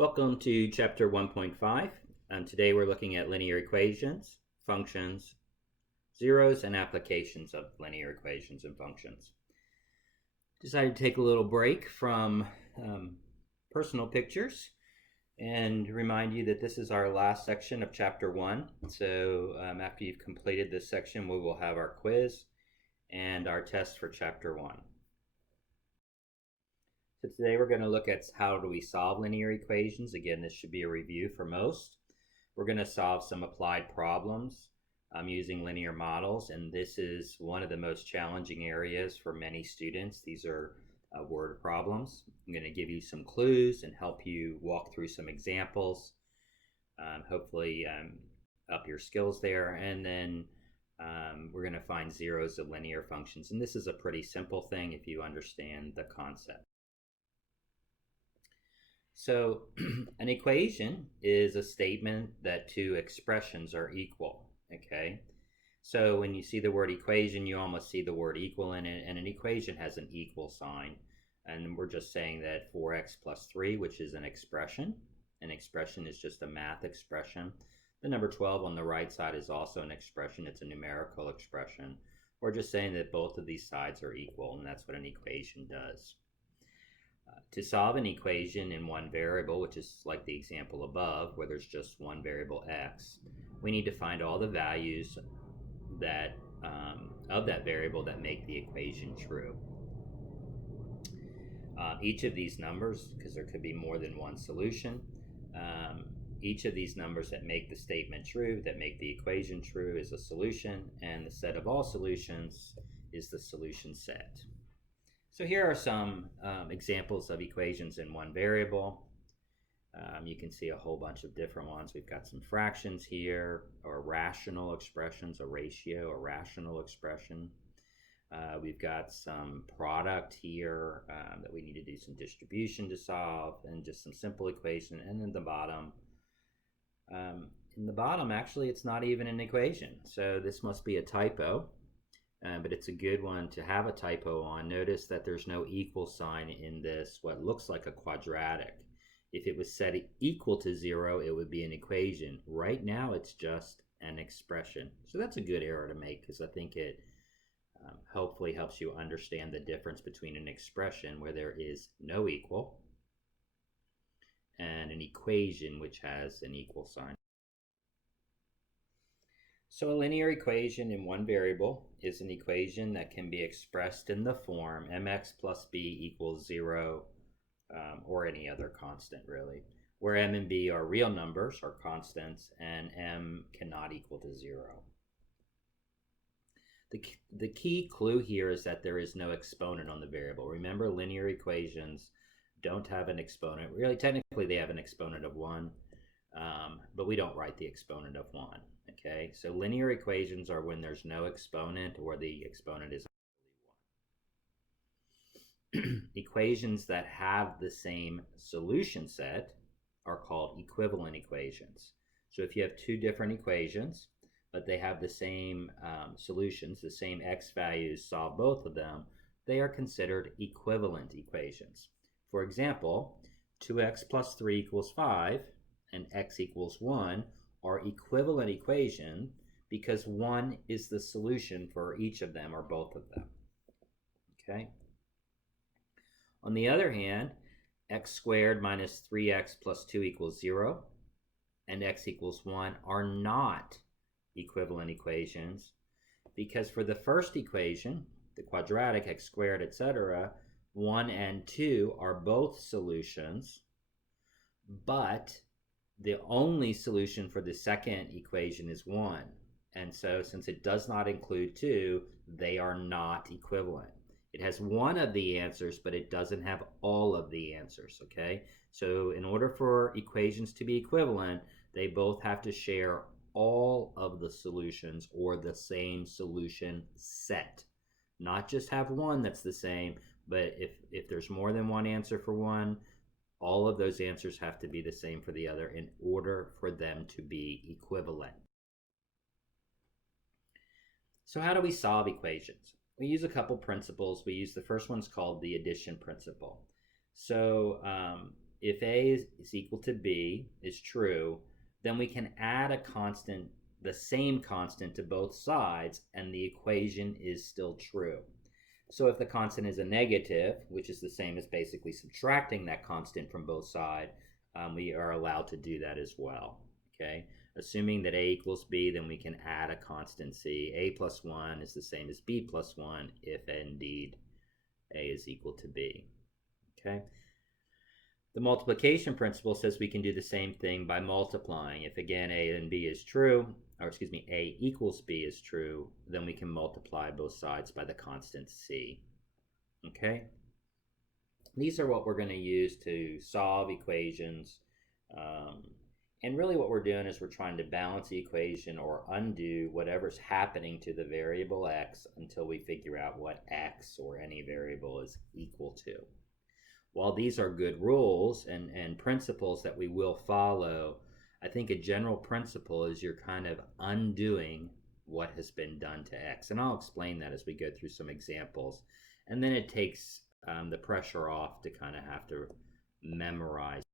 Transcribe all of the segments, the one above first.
Welcome to chapter 1.5. Today we're looking at linear equations, functions, zeros, and applications of linear equations and functions. Decided to take a little break from personal pictures and remind you that this is our last section of chapter 1. So after you've completed this section, we will have our quiz and our test for chapter 1. So today we're going to look at how do we solve linear equations. Again, this should be a review for most. We're going to solve some applied problems using linear models, and this is one of the most challenging areas for many students. These are word problems. I'm going to give you some clues and help you walk through some examples, hopefully up your skills there, and then we're going to find zeros of linear functions. And this is a pretty simple thing if you understand the concept. So an equation is a statement that two expressions are equal, okay? So when you see the word equation, you almost see the word equal in it, and an equation has an equal sign. And we're just saying that 4x plus 3, which is an expression is just a math expression. The number 12 on the right side is also an expression. It's a numerical expression. We're just saying that both of these sides are equal, and that's what an equation does. To solve an equation in one variable, which is like the example above, where there's just one variable x, we need to find all the values that of that variable that make the equation true. Each of these numbers, because there could be more than one solution, each of these numbers that make the statement true, that make the equation true, is a solution, and the set of all solutions is the solution set. So here are some examples of equations in one variable. You can see a whole bunch of different ones. We've got some fractions here, or rational expressions, a ratio, a rational expression. We've got some product here that we need to do some distribution to solve, and just some simple equation. And then the bottom, in the bottom, actually, it's not even an equation. So this must be a typo. But it's a good one to have a typo on. Notice that there's no equal sign in this, what looks like a quadratic. If it was set equal to 0, it would be an equation. Right now, it's just an expression. So that's a good error to make, because I think it hopefully helps you understand the difference between an expression where there is no equal and an equation which has an equal sign. So a linear equation in one variable is an equation that can be expressed in the form mx plus b equals 0, or any other constant really, where m and b are real numbers or constants, and m cannot equal to 0. The key clue here is that there is no exponent on the variable. Remember, linear equations don't have an exponent. Really, technically they have an exponent of 1, but we don't write the exponent of 1. Okay, so linear equations are when there's no exponent or the exponent is 1. Equations that have the same solution set are called equivalent equations. So if you have two different equations, but they have the same solutions, the same x values, solve both of them, they are considered equivalent equations. For example, 2x plus 3 equals 5 and x equals 1 are equivalent equation because 1 is the solution for each of them or both of them. Okay. On the other hand, x squared minus 3x plus 2 equals 0 and x equals 1 are not equivalent equations because for the first equation, the quadratic, x squared, etc., 1 and 2 are both solutions, but the only solution for the second equation is 1. And so since it does not include 2, they are not equivalent. It has one of the answers, but it doesn't have all of the answers, okay? So in order for equations to be equivalent, they both have to share all of the solutions or the same solution set. Not just have one that's the same, but if there's more than one answer for one, all of those answers have to be the same for the other in order for them to be equivalent. So how do we solve equations? We use a couple principles. We use the first one's called the addition principle. So if a is equal to b is true, then we can add a constant, the same constant, to both sides, and the equation is still true. So if the constant is a negative, which is the same as basically subtracting that constant from both sides, we are allowed to do that as well. Okay, assuming that a equals b, then we can add a constant c. A plus 1 is the same as b plus 1 if indeed a is equal to b. Okay. The multiplication principle says we can do the same thing by multiplying. If again a and b is true, or excuse me, a equals b is true, then we can multiply both sides by the constant c. Okay? These are what we're going to use to solve equations. And really what we're doing is we're trying to balance the equation or undo whatever's happening to the variable x until we figure out what x or any variable is equal to. While these are good rules and principles that we will follow, I think a general principle is you're kind of undoing what has been done to x. And I'll explain that as we go through some examples. And then it takes the pressure off to kind of have to memorize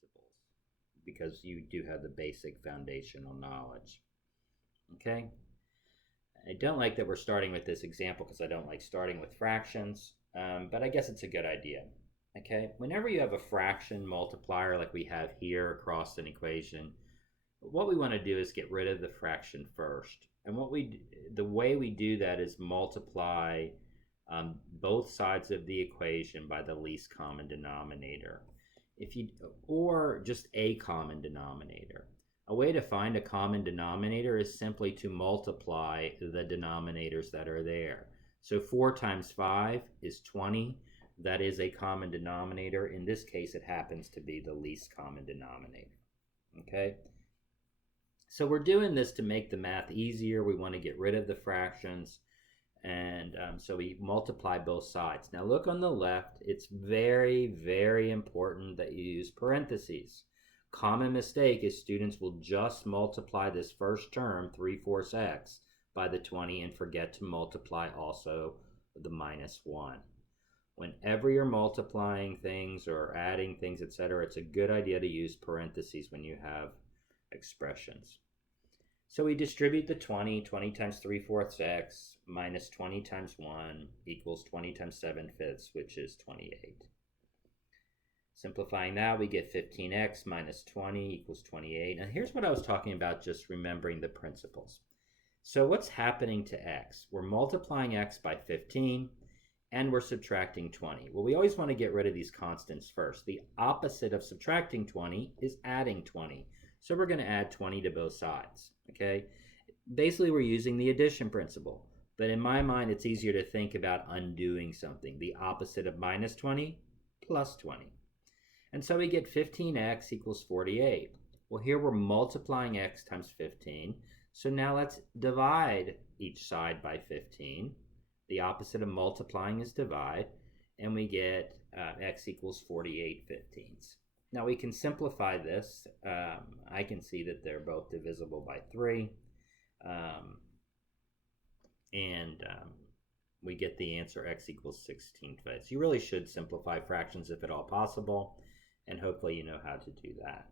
principles, because you do have the basic foundational knowledge. Okay? I don't like that we're starting with this example because I don't like starting with fractions, but I guess it's a good idea. Okay, whenever you have a fraction multiplier like we have here across an equation, what we want to do is get rid of the fraction first. And the way we do that is multiply both sides of the equation by the least common denominator, or just a common denominator. A way to find a common denominator is simply to multiply the denominators that are there. So 4 times 5 is 20. That is a common denominator. In this case, it happens to be the least common denominator. Okay? So we're doing this to make the math easier. We want to get rid of the fractions. And so we multiply both sides. Now look on the left. It's very, very important that you use parentheses. Common mistake is students will just multiply this first term, 3/4 x, by the 20 and forget to multiply also the minus 1. Whenever you're multiplying things or adding things, etc., it's a good idea to use parentheses when you have expressions. So we distribute the 20. 20 times 3/4 x minus 20 times 1 equals 20 times 7/5, which is 28. Simplifying that, we get 15x minus 20 equals 28. And here's what I was talking about, just remembering the principles. So what's happening to x? We're multiplying x by 15. And we're subtracting 20. Well, we always want to get rid of these constants first. The opposite of subtracting 20 is adding 20. So we're going to add 20 to both sides, okay? Basically, we're using the addition principle. But in my mind, it's easier to think about undoing something. The opposite of minus 20, plus 20. And so we get 15x equals 48. Well, here we're multiplying x times 15. So now let's divide each side by 15. The opposite of multiplying is divide, and we get x equals 48/15. Now we can simplify this. I can see that they're both divisible by 3, and we get the answer x equals 16/5. You really should simplify fractions if at all possible, and hopefully you know how to do that.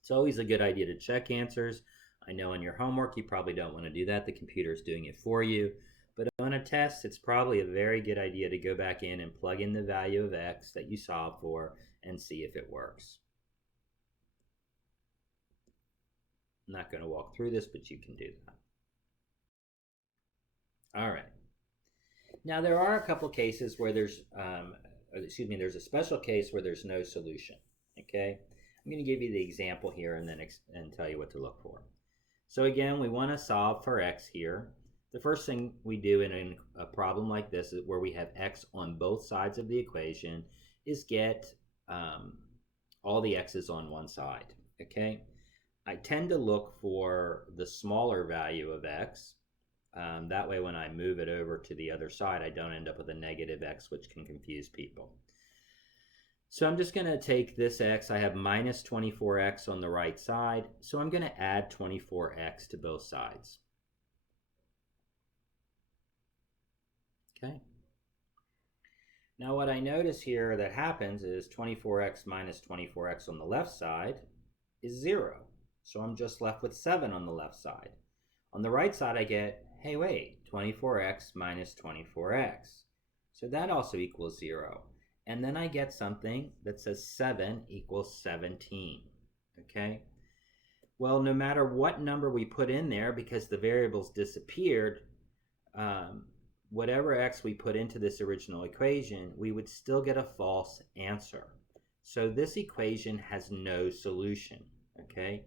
It's always a good idea to check answers. I know in your homework you probably don't want to do that. The computer's doing it for you. But on a test, it's probably a very good idea to go back in and plug in the value of x that you solved for and see if it works. I'm not going to walk through this, but you can do that. All right. Now there are a couple cases where there's a special case where there's no solution. Okay, I'm going to give you the example here and then tell you what to look for. So again, we want to solve for x here. The first thing we do in a problem like this, is where we have x on both sides of the equation, is get all the x's on one side. Okay, I tend to look for the smaller value of x. That way when I move it over to the other side, I don't end up with a negative x, which can confuse people. So I'm just going to take this x. I have minus 24x on the right side. So I'm going to add 24x to both sides. Okay. Now what I notice here that happens is 24x minus 24x on the left side is 0. So I'm just left with 7 on the left side. On the right side I get, hey wait, 24x minus 24x. So that also equals 0. And then I get something that says 7 equals 17. Okay? Well, no matter what number we put in there, because the variables disappeared, whatever x we put into this original equation, we would still get a false answer. So this equation has no solution, okay?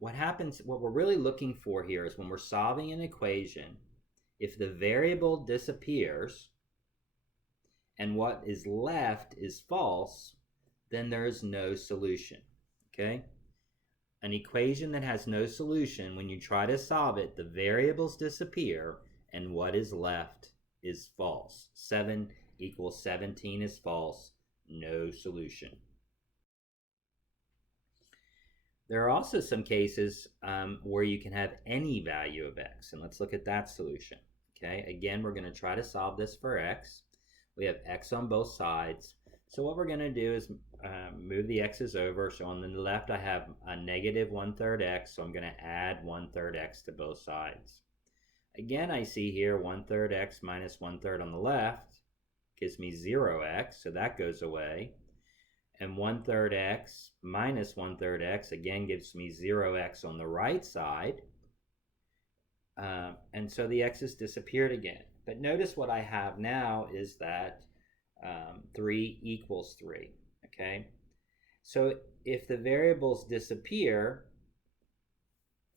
What happens, what we're really looking for here is when we're solving an equation, if the variable disappears and what is left is false, then there is no solution, okay? An equation that has no solution, when you try to solve it, the variables disappear and what is left is false. 7 equals 17 is false, no solution. There are also some cases where you can have any value of x, and let's look at that solution. Okay, again, we're going to try to solve this for x. We have x on both sides. So what we're going to do is move the x's over. So on the left, I have a negative 1/3 x, so I'm going to add 1/3 x to both sides. Again, I see here 1/3 x minus 1/3 on the left gives me 0x, so that goes away. And 1/3 x minus 1/3 x again gives me 0x on the right side. And so the x's disappeared again. But notice what I have now is that 3 equals 3, okay? So if the variables disappear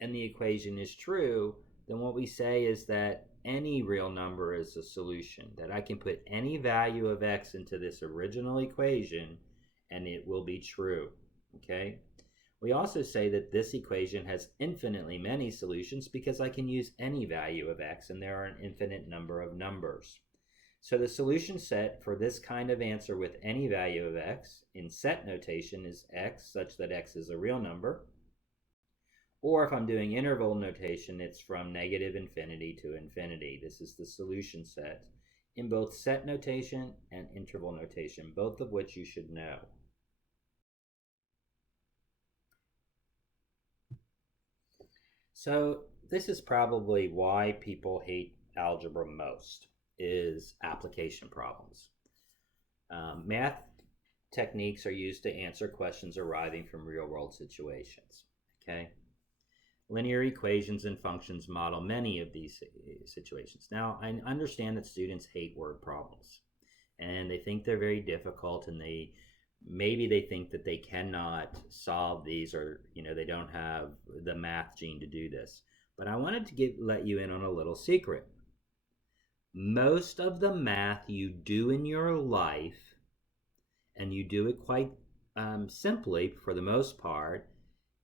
and the equation is true, then what we say is that any real number is a solution, that I can put any value of x into this original equation and it will be true, okay? We also say that this equation has infinitely many solutions because I can use any value of x and there are an infinite number of numbers. So the solution set for this kind of answer with any value of x in set notation is x such that x is a real number. Or if I'm doing interval notation, it's from negative infinity to infinity. This is the solution set in both set notation and interval notation, both of which you should know. So this is probably why people hate algebra most, is application problems. Math techniques are used to answer questions arising from real-world situations, okay? Linear equations and functions model many of these situations. Now, I understand that students hate word problems, and they think they're very difficult, and maybe they think that they cannot solve these, or they don't have the math gene to do this. But I wanted to let you in on a little secret. Most of the math you do in your life, and you do it quite simply for the most part,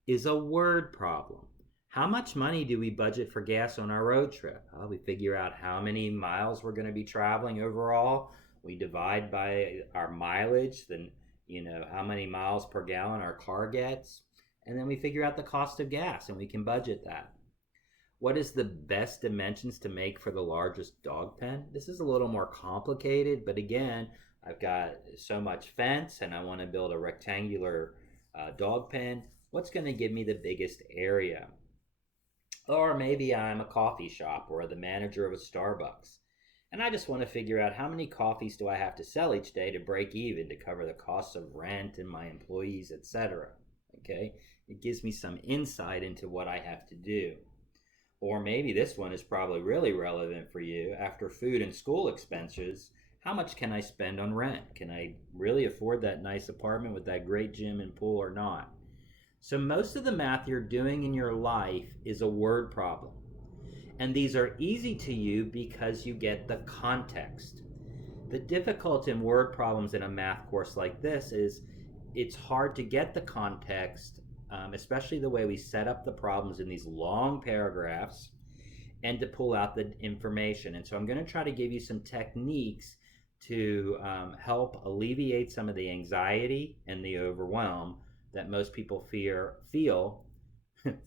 is a word problem. How much money do we budget for gas on our road trip? We figure out how many miles we're going to be traveling overall. We divide by our mileage, then how many miles per gallon our car gets, and then we figure out the cost of gas and we can budget that. What is the best dimensions to make for the largest dog pen? This is a little more complicated, but again, I've got so much fence and I want to build a rectangular dog pen. What's going to give me the biggest area? Or maybe I'm a coffee shop or the manager of a Starbucks, and I just want to figure out how many coffees do I have to sell each day to break even to cover the costs of rent and my employees, etc. Okay, it gives me some insight into what I have to do. Or maybe this one is probably really relevant for you. After food and school expenses, how much can I spend on rent? Can I really afford that nice apartment with that great gym and pool or not? So most of the math you're doing in your life is a word problem. And these are easy to you because you get the context. The difficulty in word problems in a math course like this is it's hard to get the context, especially the way we set up the problems in these long paragraphs, and to pull out the information. And so I'm going to try to give you some techniques to help alleviate some of the anxiety and the overwhelm that most people feel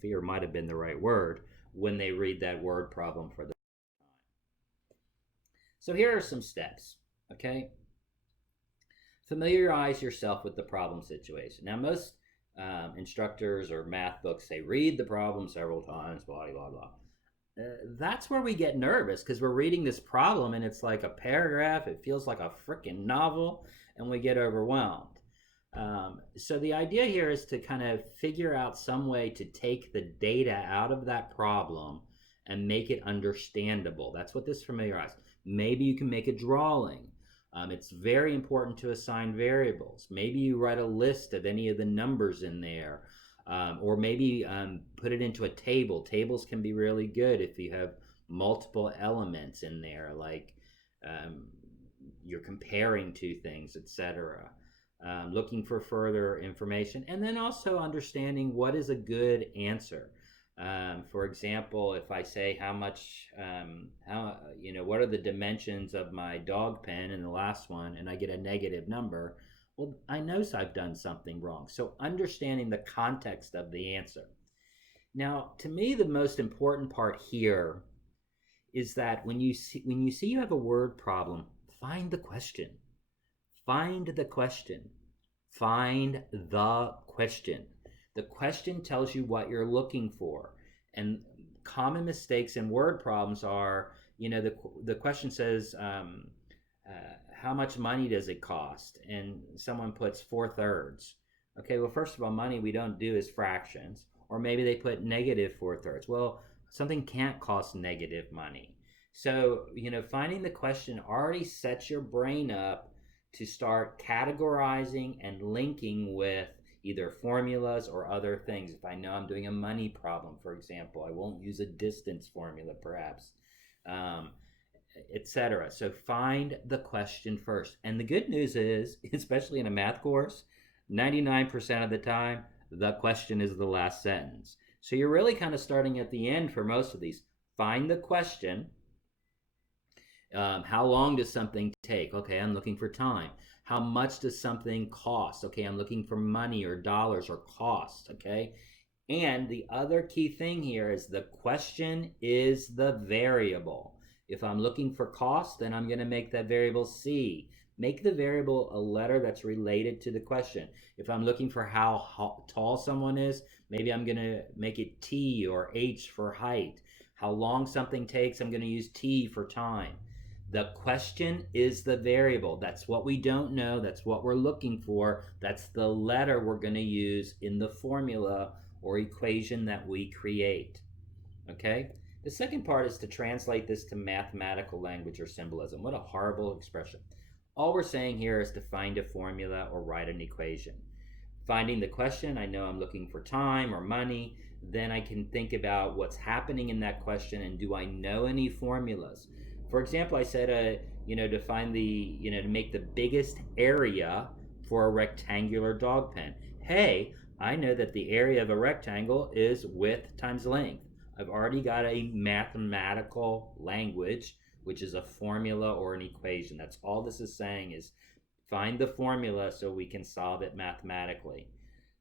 fear might have been the right word, when they read that word problem for the first time. So here are some steps, okay? Familiarize yourself with the problem situation. Now, most instructors or math books say read the problem several times, blah, blah, blah. That's where we get nervous because we're reading this problem and it's like a paragraph. It feels like a freaking novel, and we get overwhelmed. So the idea here is to kind of figure out some way to take the data out of that problem and make it understandable. That's what this familiarizes. Maybe you can make a drawing. It's very important to assign variables. Maybe you write a list of any of the numbers in there, or maybe put it into a table. Tables can be really good if you have multiple elements in there, like um, you're comparing two things, etc. Looking for further information, and then also understanding what is a good answer. For example, if I say how much, what are the dimensions of my dog pen in the last one, and I get a negative number, well, I know I've done something wrong. So understanding the context of the answer. Now, to me, the most important part here is that when you see you have a word problem, find the question. Find the question. Find the question. The question tells you what you're looking for. And common mistakes in word problems are, the question says, how much money does it cost? And someone puts 4/3. Okay, well, first of all, money we don't do is fractions. Or maybe they put negative 4/3. Well, something can't cost negative money. So, finding the question already sets your brain up to start categorizing and linking with either formulas or other things. If I know I'm doing a money problem, for example, I won't use a distance formula, perhaps, etc. So find the question first. And the good news is, especially in a math course, 99% of the time, the question is the last sentence. So you're really kind of starting at the end for most of these. Find the question. How long does something take? Okay, I'm looking for time. How much does something cost? Okay, I'm looking for money or dollars or cost. Okay, and the other key thing here is the question is the variable. If I'm looking for cost, then I'm going to make that variable C. Make the variable a letter that's related to the question. If I'm looking for how tall someone is, maybe I'm going to make it T or H for height. How long something takes, I'm going to use T for time. The question is the variable. That's what we don't know. That's what we're looking for. That's the letter we're going to use in the formula or equation that we create. Okay? The second part is to translate this to mathematical language or symbolism. What a horrible expression. All we're saying here is to find a formula or write an equation. Finding the question, I know I'm looking for time or money. Then I can think about what's happening in that question and do I know any formulas? For example, I said, to find to make the biggest area for a rectangular dog pen. Hey, I know that the area of a rectangle is width times length. I've already got a mathematical language, which is a formula or an equation. That's all this is saying is find the formula so we can solve it mathematically.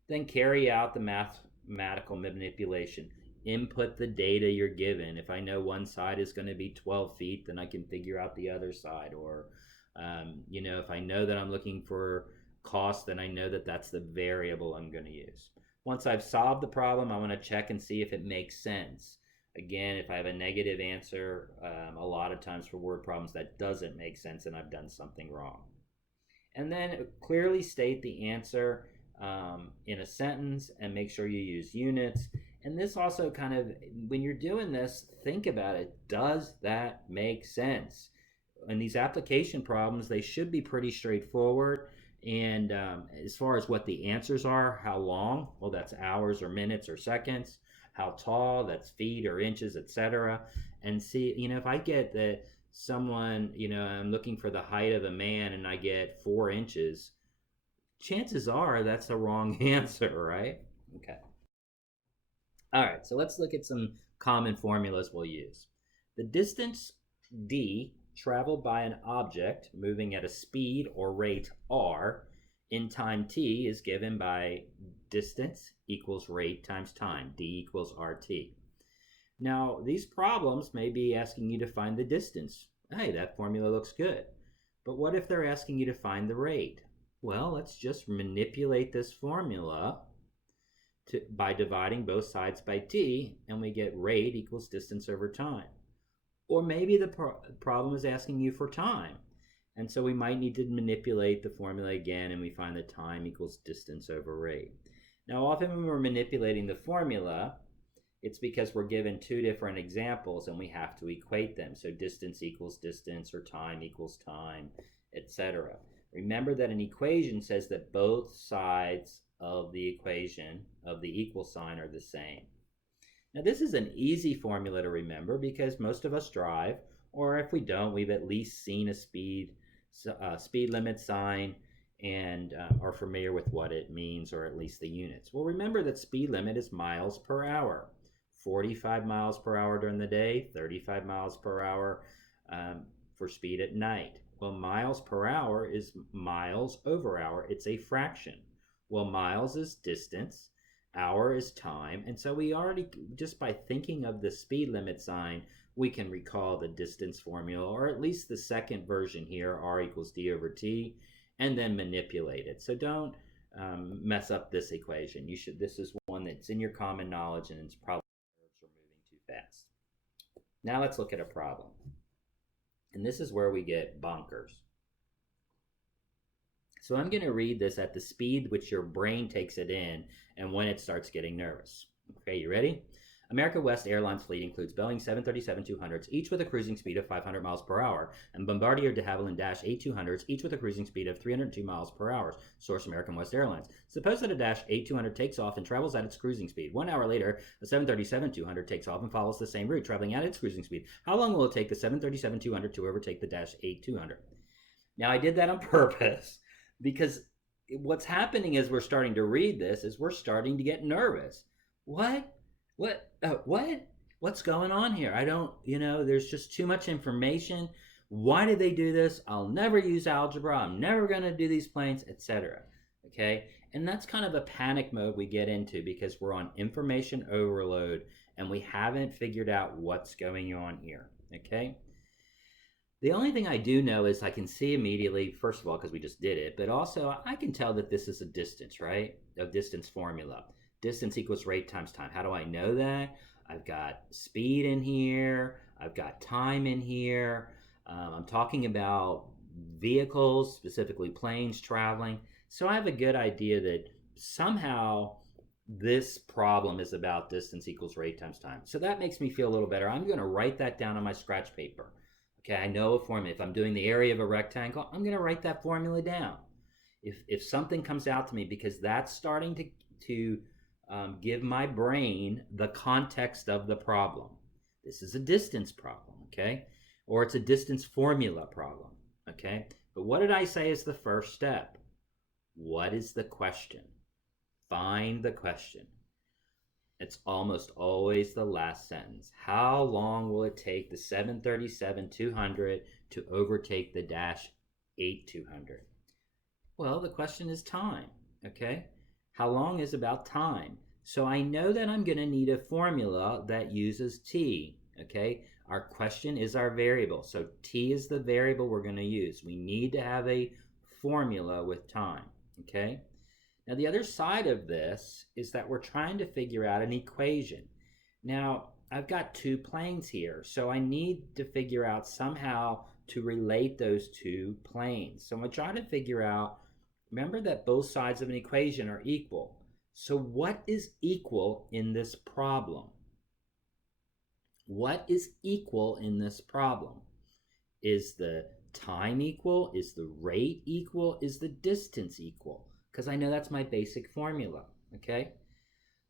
Then carry out the mathematical manipulation. Input the data you're given. If I know one side is going to be 12 feet, then I can figure out the other side. Or, if I know that I'm looking for cost, then I know that that's the variable I'm going to use. Once I've solved the problem, I want to check and see if it makes sense. Again, if I have a negative answer, a lot of times for word problems, that doesn't make sense and I've done something wrong. And then clearly state the answer in a sentence and make sure you use units. And this also kind of, when you're doing this, think about it. Does that make sense? And these application problems, they should be pretty straightforward. And as far as what the answers are, how long? Well, that's hours or minutes or seconds. How tall? That's feet or inches, etc. And see, if I get that someone, I'm looking for the height of a man and I get 4 inches, chances are that's the wrong answer, right? Okay. All right, so let's look at some common formulas we'll use. The distance d traveled by an object moving at a speed or rate r in time t is given by distance equals rate times time, d equals rt. Now, these problems may be asking you to find the distance. Hey, that formula looks good. But what if they're asking you to find the rate? Well, let's just manipulate this formula by dividing both sides by t, and we get rate equals distance over time. Or maybe the problem is asking you for time. And so we might need to manipulate the formula again, and we find that time equals distance over rate. Now, often when we're manipulating the formula, it's because we're given two different examples and we have to equate them. So distance equals distance, or time equals time, etc. Remember that an equation says that both sides of the equation of the equal sign are the same. Now, this is an easy formula to remember because most of us drive, or if we don't, we've at least seen a speed limit sign and are familiar with what it means, or at least the units. Well, remember that speed limit is miles per hour. 45 miles per hour during the day, 35 miles per hour for speed at night. Well, miles per hour is miles over hour. It's a fraction. Well, miles is distance, hour is time, and so we already, just by thinking of the speed limit sign, we can recall the distance formula, or at least the second version here, r equals d over t, and then manipulate it. So don't mess up this equation. This is one that's in your common knowledge, and it's probably are moving too fast. Now let's look at a problem. And this is where we get bonkers. So I'm going to read this at the speed which your brain takes it in and when it starts getting nervous. Okay, you ready? America West Airlines fleet includes Boeing 737-200s, each with a cruising speed of 500 miles per hour, and Bombardier de Havilland Dash 8-200s, each with a cruising speed of 302 miles per hour. Source: American West Airlines. Suppose that a Dash 8-200 takes off and travels at its cruising speed. 1 hour later, a 737-200 takes off and follows the same route, traveling at its cruising speed. How long will it take the 737-200 to overtake the Dash 8-200? Now, I did that on purpose because what's happening as we're starting to read this is we're starting to get nervous. What? What's going on here? I don't, there's just too much information. Why did they do this? I'll never use algebra. I'm never going to do these planes, etc. Okay? And that's kind of a panic mode we get into because we're on information overload and we haven't figured out what's going on here. Okay? The only thing I do know is I can see immediately, first of all, because we just did it, but also I can tell that this is a distance, right? A distance formula. Distance equals rate times time. How do I know that? I've got speed in here. I've got time in here. I'm talking about vehicles, specifically planes traveling. So I have a good idea that somehow this problem is about distance equals rate times time. So that makes me feel a little better. I'm going to write that down on my scratch paper. Okay, I know a formula. If I'm doing the area of a rectangle, I'm going to write that formula down. If something comes out to me, because that's starting to give my brain the context of the problem. This is a distance problem, okay? Or it's a distance formula problem, okay? But what did I say is the first step? What is the question? Find the question. It's almost always the last sentence. How long will it take the 737-200 to overtake the Dash 8-200? Well, the question is time, okay? How long is about time. So I know that I'm going to need a formula that uses t, okay? Our question is our variable. So t is the variable we're going to use. We need to have a formula with time, okay? Now the other side of this is that we're trying to figure out an equation. Now I've got two planes here, so I need to figure out somehow to relate those two planes. So I'm going to try to figure out, remember that both sides of an equation are equal. So what is equal in this problem? What is equal in this problem? Is the time equal? Is the rate equal? Is the distance equal? Because I know that's my basic formula, okay?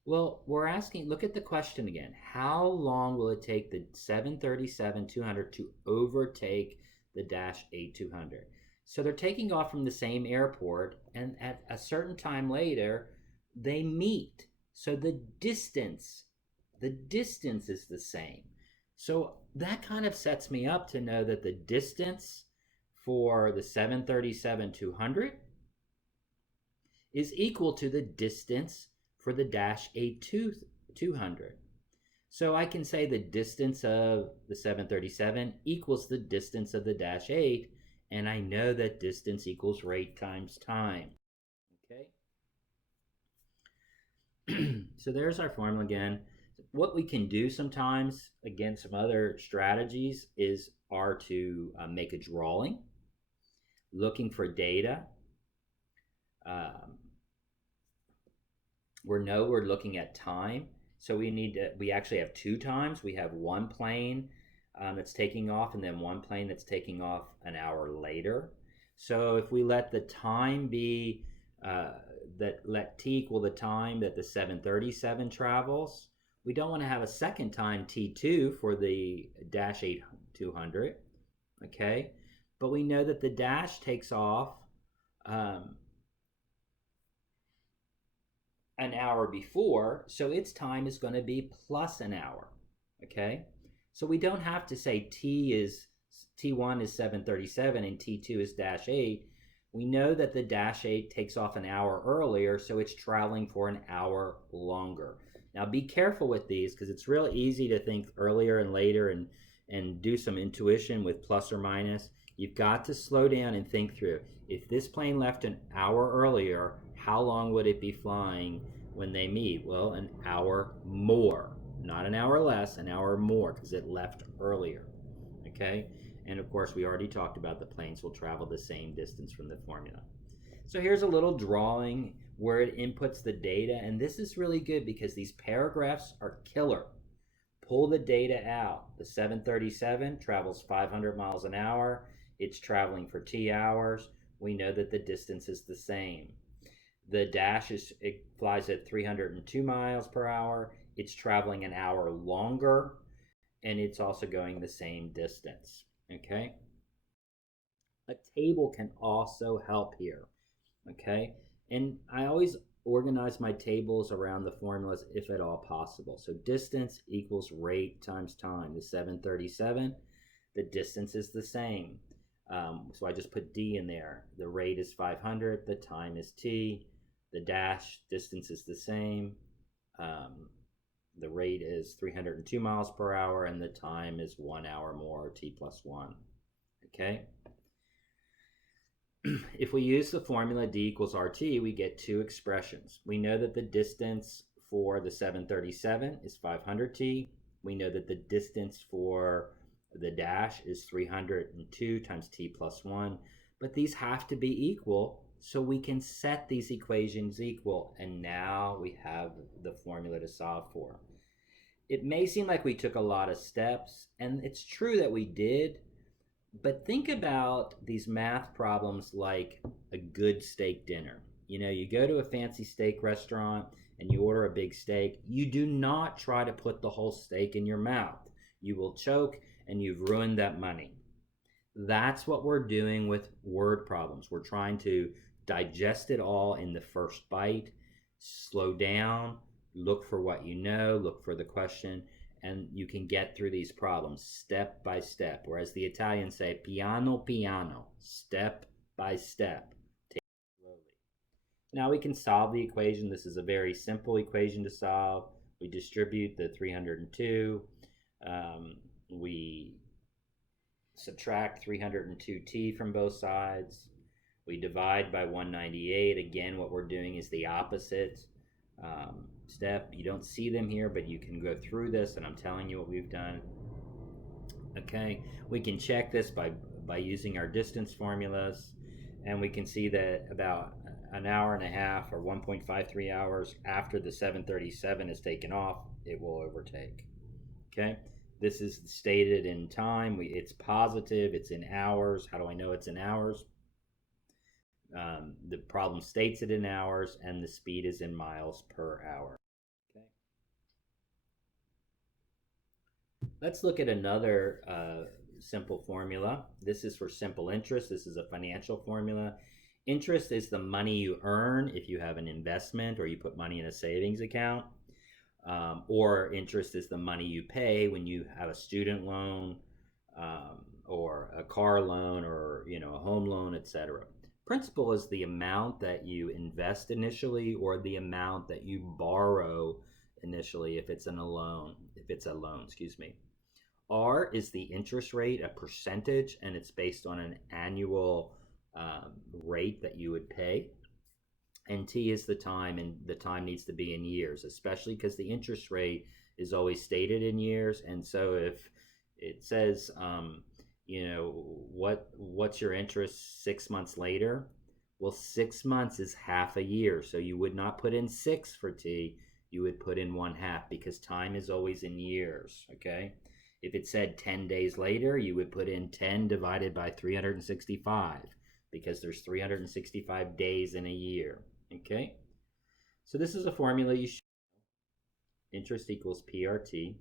Well, we're asking, look at the question again. How long will it take the 737-200 to overtake the Dash 8-200? So they're taking off from the same airport, and at a certain time later, they meet. So the distance is the same. So that kind of sets me up to know that the distance for the 737-200 is equal to the distance for the Dash 8-200. So I can say the distance of the 737 equals the distance of the Dash 8, and I know that distance equals rate times time. Okay, so there's our formula again. What we can do sometimes, again, some other strategies are to make a drawing, looking for data. Um, we're looking at time, so we actually have two times. We have one plane that's taking off, and then one plane that's taking off an hour later. So if we let the time be uh, let t equal the time that the 737 travels, we don't want to have a second time t2 for the dash 8200. Okay, but we know that the dash takes off um, an hour before, so its time is going to be plus an hour. Okay, so we don't have to say T1 is 737 and T2 is dash 8. We know that the dash 8 takes off an hour earlier, so it's traveling for an hour longer. Now be careful with these, because it's real easy to think earlier and later and do some intuition with plus or minus. You've got to slow down and think through. If this plane left an hour earlier, how long would it be flying when they meet? Well, an hour more. Not an hour less, an hour more, because it left earlier. Okay? And of course, we already talked about the planes will travel the same distance from the formula. So here's a little drawing where it inputs the data, and this is really good because these paragraphs are killer. Pull the data out. The 737 travels 500 miles an hour. It's traveling for T hours. We know that the distance is the same. The dash it flies at 302 miles per hour. It's traveling an hour longer, and it's also going the same distance. Okay. A table can also help here. Okay, and I always organize my tables around the formulas if at all possible. So distance equals rate times time. The 737, the distance is the same. So I just put D in there. The rate is 500, the time is T. The dash distance is the same. The rate is 302 miles per hour, and the time is 1 hour more, T plus 1. Okay. If we use the formula D equals RT, we get two expressions. We know that the distance for the 737 is 500T. We know that the distance for the dash is 302 times T plus 1. But these have to be equal, so we can set these equations equal. And now we have the formula to solve for. It may seem like we took a lot of steps, and it's true that we did. But think about these math problems like a good steak dinner. You know, you go to a fancy steak restaurant and you order a big steak. You do not try to put the whole steak in your mouth. You will choke and you've ruined that money. That's what we're doing with word problems. We're trying to digest it all in the first bite, slow down, look for what you know, look for the question, and you can get through these problems step by step. Whereas the Italians say piano piano, step by step. Take it slowly. Now we can solve the equation. This is a very simple equation to solve. We distribute the 302. We subtract 302t from both sides. We divide by 198. Again, what we're doing is the opposite step. You don't see them here, but you can go through this, and I'm telling you what we've done. Okay, we can check this by using our distance formulas, and we can see that about an hour and a half or 1.53 hours after the 737 is taken off, it will overtake. Okay, this is stated in time. It's positive, it's in hours. How do I know it's in hours? The problem states it in hours, and the speed is in miles per hour. Okay. Let's look at another simple formula. This is for simple interest. This is a financial formula. Interest is the money you earn if you have an investment or you put money in a savings account. Or interest is the money you pay when you have a student loan or a car loan or a home loan, etc. Principal is the amount that you invest initially or the amount that you borrow initially if it's a loan, excuse me. R is the interest rate, a percentage, and it's based on an annual rate that you would pay. And T is the time, and the time needs to be in years, especially because the interest rate is always stated in years. And so if it says, what's your interest 6 months later? Well, 6 months is half a year, so you would not put in 6 for T. You would put in 1/2 because time is always in years. Okay. If it said 10 days later, you would put in 10 divided by 365 because there's 365 days in a year. Okay, so this is a formula you should. Interest equals PRT.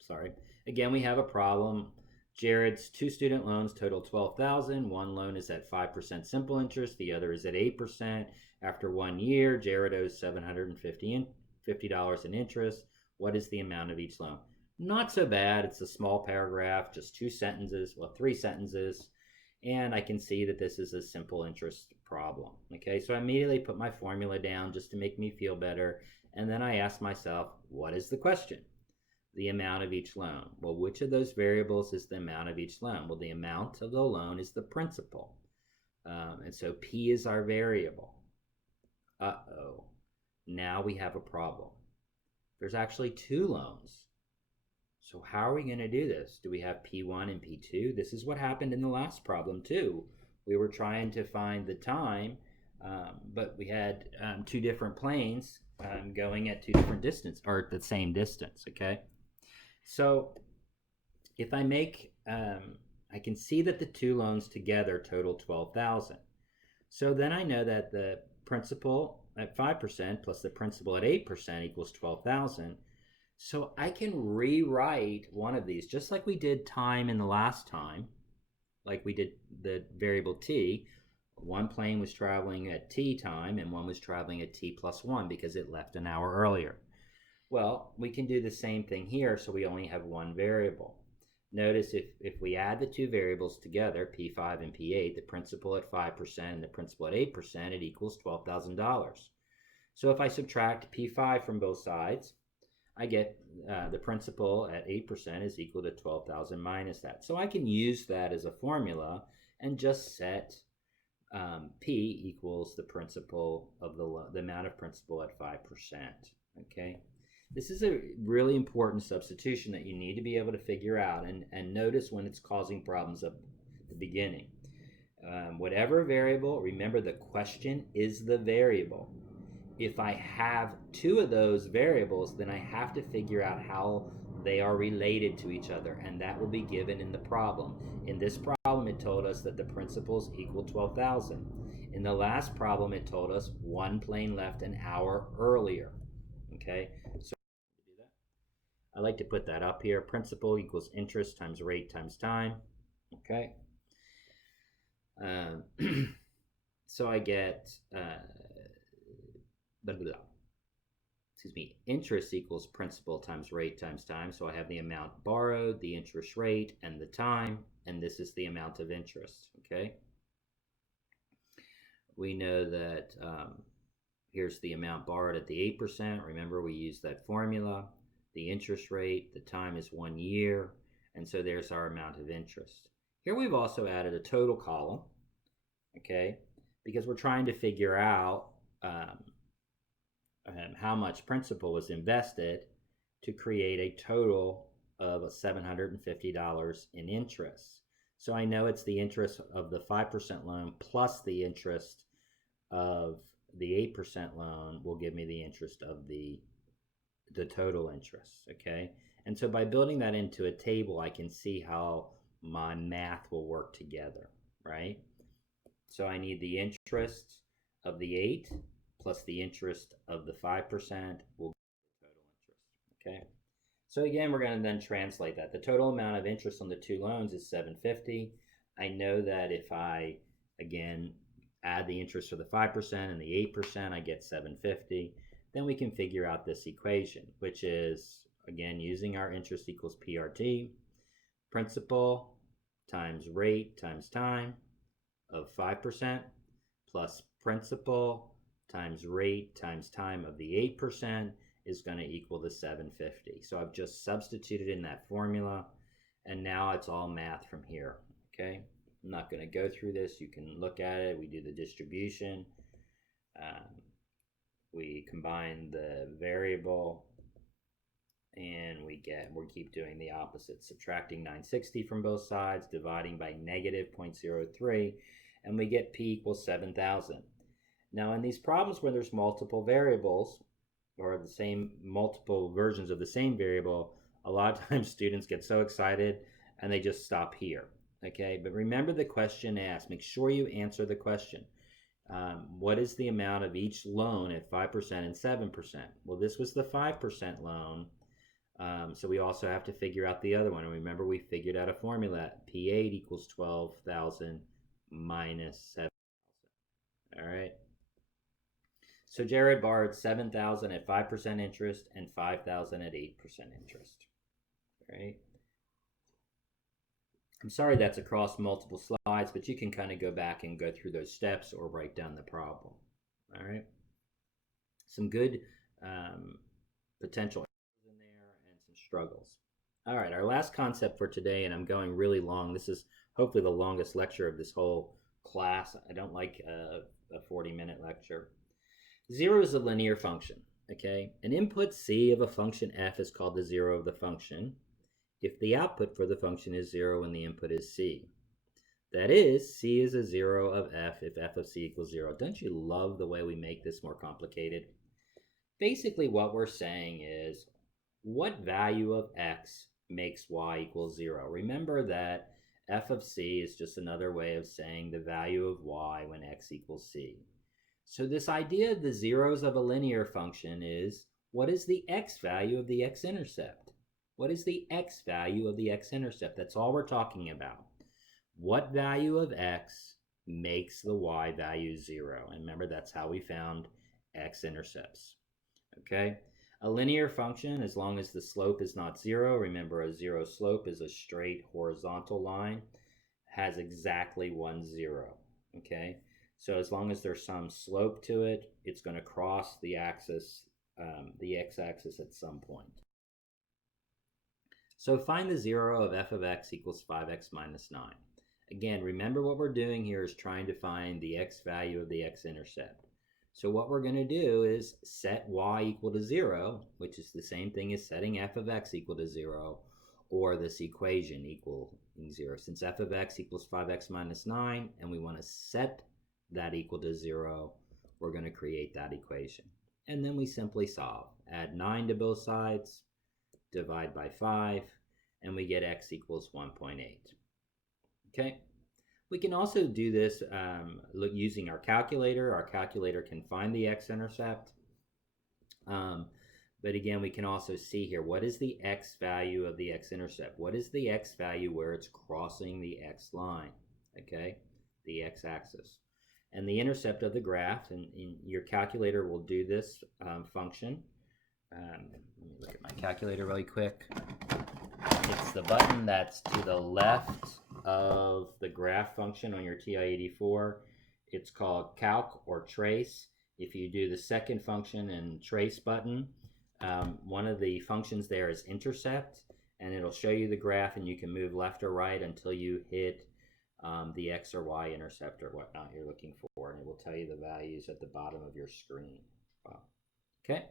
Sorry. Again, we have a problem. Jared's 2 student loans total $12,000. One loan is at 5% simple interest. The other is at 8%. After 1 year, Jared owes $750 in interest. What is the amount of each loan? Not so bad. It's a small paragraph, just 2 sentences, well, 3 sentences. And I can see that this is a simple interest problem. Okay, so I immediately put my formula down just to make me feel better. And then I ask myself, what is the question? The amount of each loan. Well, which of those variables is the amount of each loan? Well, the amount of the loan is the principal. And so P is our variable. Uh-oh. Now we have a problem. There's actually 2 loans. So how are we going to do this? Do we have P1 and P2? This is what happened in the last problem too. We were trying to find the time, but we had 2 different planes going at 2 different distance, or at the same distance, okay? So if I make, I can see that the 2 loans together total $12,000. So then I know that the principal at 5% plus the principal at 8% equals $12,000. So I can rewrite one of these, just like we did time in the last time, like we did the variable T. One plane was traveling at T time and one was traveling at T plus 1 because it left an hour earlier. Well, we can do the same thing here, so we only have one variable. Notice if we add the 2 variables together, P5 and P8, the principal at 5% and the principal at 8%, it equals $12,000. So if I subtract P5 from both sides, I get the principal at 8% is equal to 12,000 minus that. So I can use that as a formula and just set P equals the principal of the amount of principal at 5%. Okay, this is a really important substitution that you need to be able to figure out and notice when it's causing problems at the beginning. Whatever variable, remember the question is the variable. If I have 2 of those variables, then I have to figure out how they are related to each other, and that will be given in the problem. In this problem, it told us that the principals equal 12,000. In the last problem, it told us one plane left an hour earlier. Okay, so I like to put that up here. Principal equals interest times rate times time. Okay, so I get interest equals principal times rate times time. So I have the amount borrowed, the interest rate, and the time, and this is the amount of interest. Okay, we know that here's the amount borrowed at the 8%. Remember, we used that formula. The interest rate, the time is 1 year, and so there's our amount of interest. Here we've also added a total column, okay, because we're trying to figure out how much principal was invested to create a total of $750 in interest. So I know it's the interest of the 5% loan plus the interest of the 8% loan will give me the interest of the total interest, okay? And so by building that into a table, I can see how my math will work together, right? So I need the interest of the 8 plus the interest of the 5% will give the total interest, okay? So again, we're going to then translate that. The total amount of interest on the 2 loans is $750. I know that if I, again, add the interest for the 5% and the 8%, I get $750. Then we can figure out this equation, which is, again, using our interest equals PRT, principal times rate times time of 5% plus principal times rate times time of the 8%, is going to equal the 750. So I've just substituted in that formula, and now it's all math from here. Okay, I'm not going to go through this. You can look at it. We do the distribution. We combine the variable, and we keep doing the opposite, subtracting 960 from both sides, dividing by negative 0.03, and we get p equals 7,000. Now in these problems where there's multiple variables, or the same multiple versions of the same variable, a lot of times students get so excited and they just stop here. Okay, but remember the question asked. Make sure you answer the question. What is the amount of each loan at 5% and 7%? Well, this was the 5% loan. So we also have to figure out the other one. And remember, we figured out a formula. P8 equals 12,000 minus 7,000. All right. So Jared borrowed 7,000 at 5% interest and 5,000 at 8% interest. All right. I'm sorry that's across multiple slides, but you can kind of go back and go through those steps or write down the problem. All right. Some good potential in there and some struggles. All right, our last concept for today, and I'm going really long. This is hopefully the longest lecture of this whole class. I don't like a 40-minute lecture. Zero is a linear function, okay? An input c of a function f is called the zero of the function if the output for the function is 0 and the input is c. That is, c is a zero of f if f of c equals 0. Don't you love the way we make this more complicated? Basically, what we're saying is, what value of x makes y equal 0? Remember that f of c is just another way of saying the value of y when x equals c. So this idea of the zeros of a linear function is, what is the x value of the x-intercept? What is the x value of the x-intercept? That's all we're talking about. What value of x makes the y value 0? And remember, that's how we found x-intercepts. Okay? A linear function, as long as the slope is not 0, remember a 0 slope is a straight horizontal line, has exactly 1 0. Okay? So as long as there's some slope to it, it's going to cross the axis, the x-axis at some point. So find the 0 of f of x equals 5x minus 9. Again, remember what we're doing here is trying to find the x value of the x-intercept. So what we're going to do is set y equal to 0, which is the same thing as setting f of x equal to 0, or this equation equaling 0. Since f of x equals 5x minus 9, and we want to set that equal to 0, we're going to create that equation. And then we simply solve. Add 9 to both sides, divide by 5, and we get x equals 1.8. Okay? We can also do this using our calculator. Our calculator can find the x-intercept. But again, we can also see here, what is the x value of the x-intercept? What is the x value where it's crossing the x line? Okay? The x-axis. And the intercept of the graph, and your calculator will do this function. Let me look at my calculator really quick. It's the button that's to the left of the graph function on your TI-84. It's called calc or trace. If you do the second function and trace button, one of the functions there is intercept, and it'll show you the graph, and you can move left or right until you hit the x or y intercept or whatnot you're looking for, and it will tell you the values at the bottom of your screen. Wow. Okay.